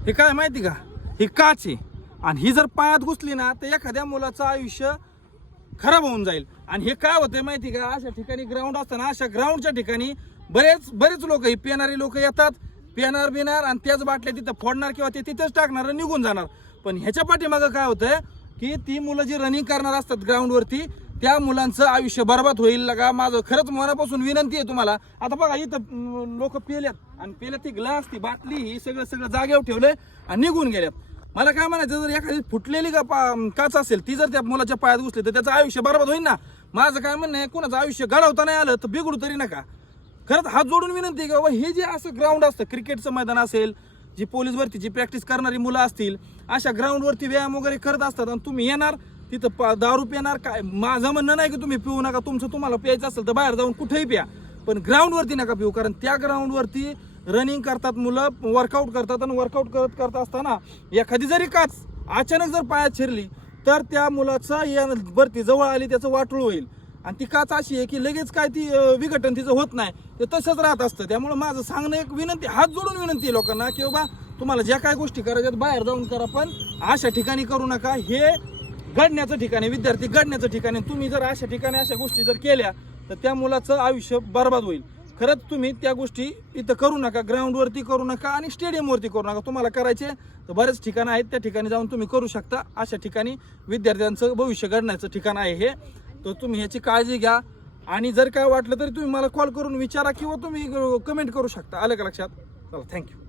हे काय माहिती का, ही काच आहे आणि ही जर पायात घुसली ना तर एखाद्या मुलाचं आयुष्य खराब होऊन जाईल. आणि हे काय होतंय माहिती का, अशा ठिकाणी ग्राउंड असताना अशा ग्राउंडच्या ठिकाणी बरेच लोक, ही पिणारी लोक येतात, पिणार आणि त्याच बाटल्या तिथं फोडणार किंवा ते तिथेच टाकणार आणि निघून जाणार. पण ह्याच्या पाठीमागं काय होतंय की ती मुलं जी रनिंग करणार असतात ग्राउंडवरती, त्या मुलांचं आयुष्य बरबाद होईल का. माझं खरंच मनापासून विनंती आहे तुम्हाला. आता बघा इथं लोक पेल्यात आणि पेल्यात ती ग्लास, ती बाटली, ही सगळं जागेवर ठेवलंय आणि निघून गेल्यात. मला काय म्हणायचं, जर एखादी फुटलेली काच असेल ती जर त्या मुलाच्या पायात घुसली तर त्याचं आयुष्य बरबाद होईल ना. माझं काय म्हणणं आहे, कुणाचं आयुष्य घडवता नाही आलं तर बिघडू तरी नका. खरंच हात जोडून विनंती आहे की बाबा, हे जे असं ग्राउंड असतं, क्रिकेटचं मैदान असेल, जी पोलीस भरतीची प्रॅक्टिस करणारी मुलं असतील, अशा ग्राउंडवरती व्यायाम वगैरे करत असतात आणि तुम्ही येणार तिथं दारू पिणार. काय माझं म्हणणं नाही की तुम्ही पिऊ नका, तुम्हाला प्यायचं असेल तर बाहेर जाऊन कुठेही प्या, पण ग्राउंडवरती नका पिऊ. कारण त्या ग्राउंडवरती रनिंग करतात मुलं, वर्कआउट करतात आणि वर्कआउट करत असताना एखादी जरी काच अचानक जर पायात शिरली तर त्या मुलाचा या भरती जवळ आली त्याचं वाटोळ होईल. आणि ती काच अशी आहे की लगेच काय ती विघटन तिचं होत नाही, ते तसंच राहत असतं. त्यामुळे माझं सांगणं एक विनंती, हात जोडून विनंती आहे लोकांना की बाबा, तुम्हाला ज्या काय गोष्टी करायच्यात बाहेर जाऊन करा, पण अशा ठिकाणी करू नका. हे घडण्याचं ठिकाण आहे, विद्यार्थी घडण्याचं ठिकाण आहे. तुम्ही जर अशा ठिकाणी अशा गोष्टी जर केल्या तर त्या मुलाचं आयुष्य बरबाद होईल. खरंच तुम्ही त्या गोष्टी इथं करू नका, ग्राउंडवरती करू नका आणि स्टेडियमवरती करू नका. तुम्हाला करायचे तर बरेच ठिकाणं आहेत, त्या ठिकाणी जाऊन तुम्ही करू शकता. अशा ठिकाणी विद्यार्थ्यांचं भविष्य घडण्याचं ठिकाण आहे हे. तर तुम्ही ह्याची काळजी घ्या. आणि जर काय वाटलं तरी तुम्ही मला कॉल करून विचारा किंवा तुम्ही कमेंट करू शकता. आलं का लक्षात? चला, थँक्यू.